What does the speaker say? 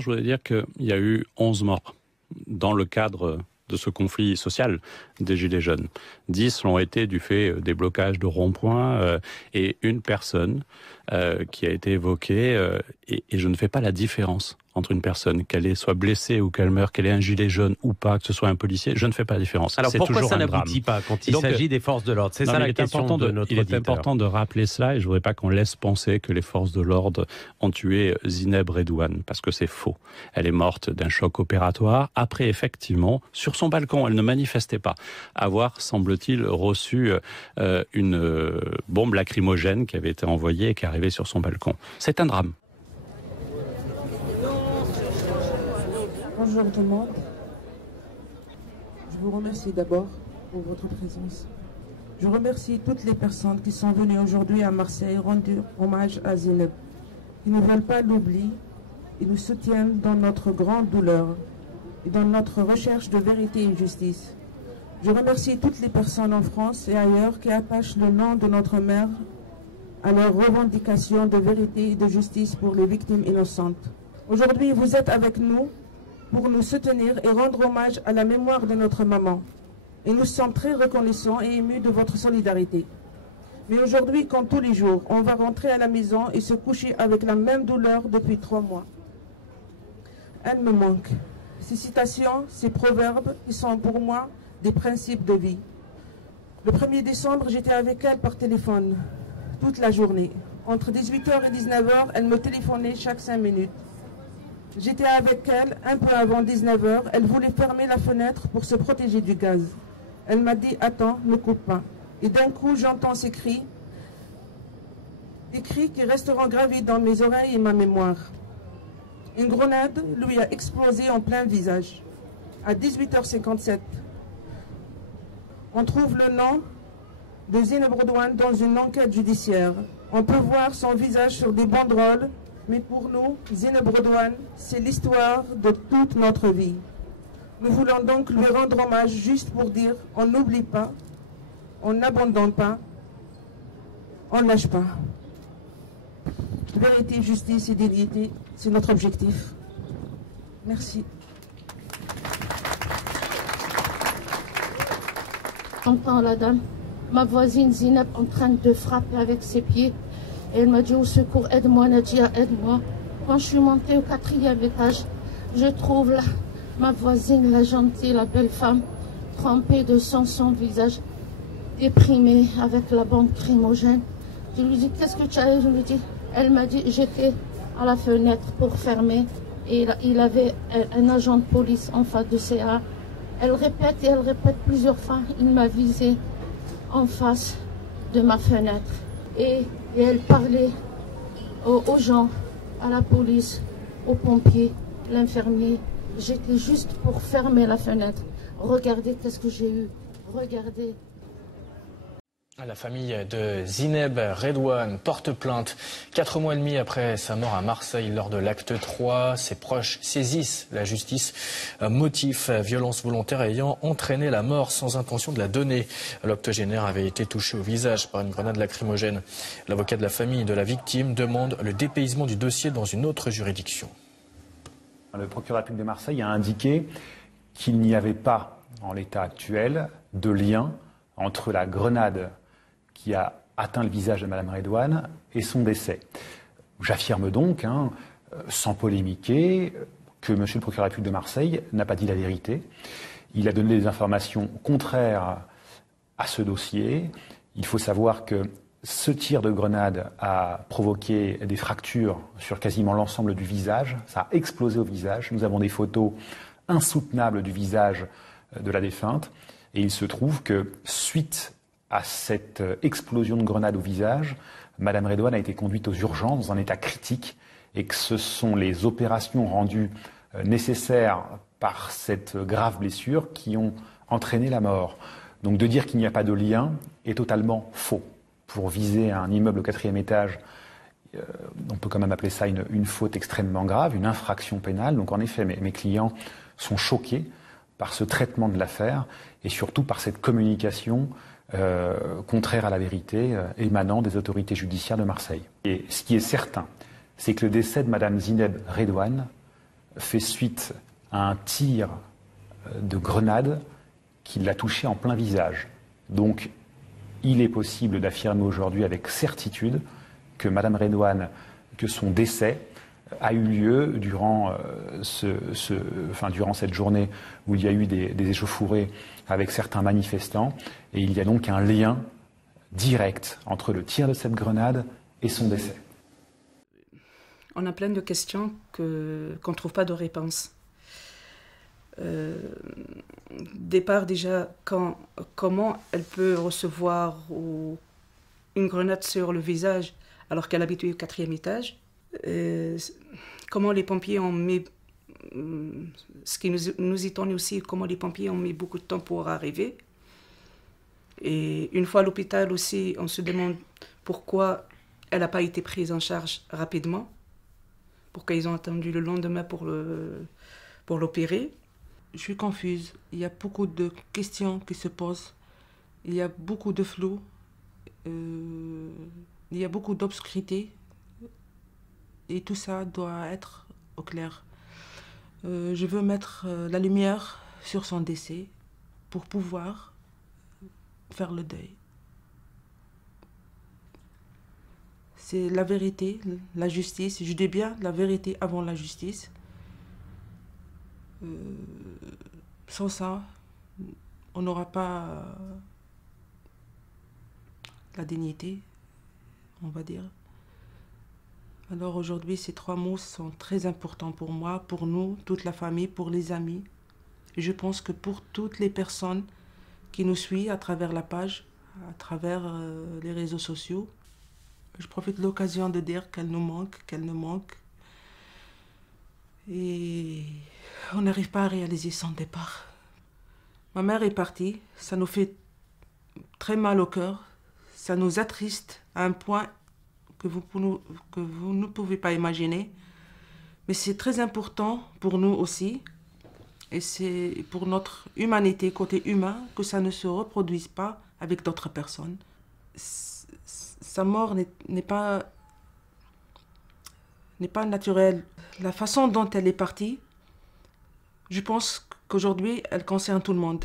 Je voudrais dire qu'il y a eu 11 morts dans le cadre de ce conflit social des Gilets jaunes. 10 l'ont été du fait des blocages de ronds-points et une personne qui a été évoquée. Et je ne fais pas la différence entre une personne, qu'elle soit blessée ou qu'elle meure, qu'elle ait un gilet jaune ou pas, que ce soit un policier, je ne fais pas la différence. Alors pourquoi ça n'aboutit pas quand il s'agit des forces de l'ordre? C'est ça la question de notre auditeur. Il est important de rappeler cela et je ne voudrais pas qu'on laisse penser que les forces de l'ordre ont tué Zineb Redouane, parce que c'est faux. Elle est morte d'un choc opératoire. Après, effectivement, sur son balcon, elle ne manifestait pas avoir, semble-t-il, reçu une bombe lacrymogène qui avait été envoyée et qui arrivait sur son balcon. C'est un drame. Bonjour tout le monde. Je vous remercie d'abord pour votre présence. Je remercie toutes les personnes qui sont venues aujourd'hui à Marseille rendre hommage à Zineb. Ils ne veulent pas l'oubli et nous soutiennent dans notre grande douleur et dans notre recherche de vérité et de justice. Je remercie toutes les personnes en France et ailleurs qui attachent le nom de notre mère à leur revendication de vérité et de justice pour les victimes innocentes. Aujourd'hui, vous êtes avec nous pour nous soutenir et rendre hommage à la mémoire de notre maman. Et nous sommes très reconnaissants et émus de votre solidarité. Mais aujourd'hui, comme tous les jours, on va rentrer à la maison et se coucher avec la même douleur depuis 3 mois. Elle me manque. Ces citations, ces proverbes qui sont pour moi des principes de vie. Le 1er décembre, j'étais avec elle par téléphone toute la journée. Entre 18h et 19h, elle me téléphonait chaque 5 minutes. J'étais avec elle un peu avant 19h. Elle voulait fermer la fenêtre pour se protéger du gaz. Elle m'a dit « Attends, ne coupe pas ». Et d'un coup, j'entends ces cris. Des cris qui resteront gravés dans mes oreilles et ma mémoire. Une grenade lui a explosé en plein visage. À 18h57, on trouve le nom de Zineb Redouane dans une enquête judiciaire. On peut voir son visage sur des banderoles. Mais pour nous, Zineb Redouane, c'est l'histoire de toute notre vie. Nous voulons donc lui rendre hommage juste pour dire on n'oublie pas, on n'abandonne pas, on ne lâche pas. Vérité, justice et dignité, c'est notre objectif. Merci. J'entends la dame, ma voisine Zineb, en train de frapper avec ses pieds. Et elle m'a dit au secours, aide-moi Nadia, aide-moi. Quand je suis montée au 4e étage, je trouve là, ma voisine, la gentille, la belle femme, trempée de sang, son visage déprimé avec la bombe lacrymogène. Je lui dis, qu'est-ce que tu as? Je lui dis, elle m'a dit, j'étais à la fenêtre pour fermer et il avait un agent de police en face de CA. Elle répète et elle répète plusieurs fois, il m'a visé en face de ma fenêtre. Et elle parlait aux gens, à la police, aux pompiers, l'infirmier. J'étais juste pour fermer la fenêtre. Regardez qu'est-ce que j'ai eu. Regardez. La famille de Zineb Redouane porte plainte 4 mois et demi après sa mort à Marseille lors de l'acte 3. Ses proches saisissent la justice. Motif, violence volontaire ayant entraîné la mort sans intention de la donner. L'octogénaire avait été touché au visage par une grenade lacrymogène. L'avocat de la famille de la victime demande le dépaysement du dossier dans une autre juridiction. Le procureur public de Marseille a indiqué qu'il n'y avait pas, en l'état actuel, de lien entre la grenade qui a atteint le visage de Mme Redouane et son décès. J'affirme donc, sans polémiquer, que M. le procureur public de Marseille n'a pas dit la vérité. Il a donné des informations contraires à ce dossier. Il faut savoir que ce tir de grenade a provoqué des fractures sur quasiment l'ensemble du visage. Ça a explosé au visage. Nous avons des photos insoutenables du visage de la défunte. Et il se trouve que, suite à cette explosion de grenade au visage, Mme Redouane a été conduite aux urgences dans un état critique et que ce sont les opérations rendues nécessaires par cette grave blessure qui ont entraîné la mort. Donc de dire qu'il n'y a pas de lien est totalement faux. Pour viser un immeuble au 4e étage, on peut quand même appeler ça une faute extrêmement grave, une infraction pénale. Donc en effet, mes clients sont choqués par ce traitement de l'affaire et surtout par cette communication contraire à la vérité émanant des autorités judiciaires de Marseille. Et ce qui est certain, c'est que le décès de Mme Zineb Redouane fait suite à un tir de grenade qui l'a touché en plein visage. Donc, il est possible d'affirmer aujourd'hui avec certitude que Madame Redouane, que son décès a eu lieu durant, durant cette journée où il y a eu des échauffourées avec certains manifestants. Et il y a donc un lien direct entre le tir de cette grenade et son décès. On a plein de questions qu'on ne trouve pas de réponse. Départ déjà, comment elle peut recevoir une grenade sur le visage alors qu'elle habite au 4e étage. Comment les pompiers ont mis... Ce qui nous étonne aussi, comment les pompiers ont mis beaucoup de temps pour arriver. Et une fois à l'hôpital aussi, on se demande pourquoi elle n'a pas été prise en charge rapidement. Pourquoi ils ont attendu le lendemain pour l'opérer. Je suis confuse. Il y a beaucoup de questions qui se posent. Il y a beaucoup de flou. Il y a beaucoup d'obscurité. Et tout ça doit être au clair. Je veux mettre la lumière sur son décès pour pouvoir faire le deuil. C'est la vérité, la justice. Je dis bien la vérité avant la justice. Sans ça, on n'aura pas la dignité, on va dire. Alors aujourd'hui, ces 3 mots sont très importants pour moi, pour nous, toute la famille, pour les amis. Et je pense que pour toutes les personnes qui nous suivent à travers la page, à travers les réseaux sociaux, je profite de l'occasion de dire qu'elle nous manque, qu'elle nous manque. Et on n'arrive pas à réaliser son départ. Ma mère est partie, ça nous fait très mal au cœur, ça nous attriste à un point que vous ne pouvez pas imaginer. Mais c'est très important pour nous aussi, et c'est pour notre humanité, côté humain, que ça ne se reproduise pas avec d'autres personnes. Sa mort n'est pas naturelle. La façon dont elle est partie, je pense qu'aujourd'hui, elle concerne tout le monde.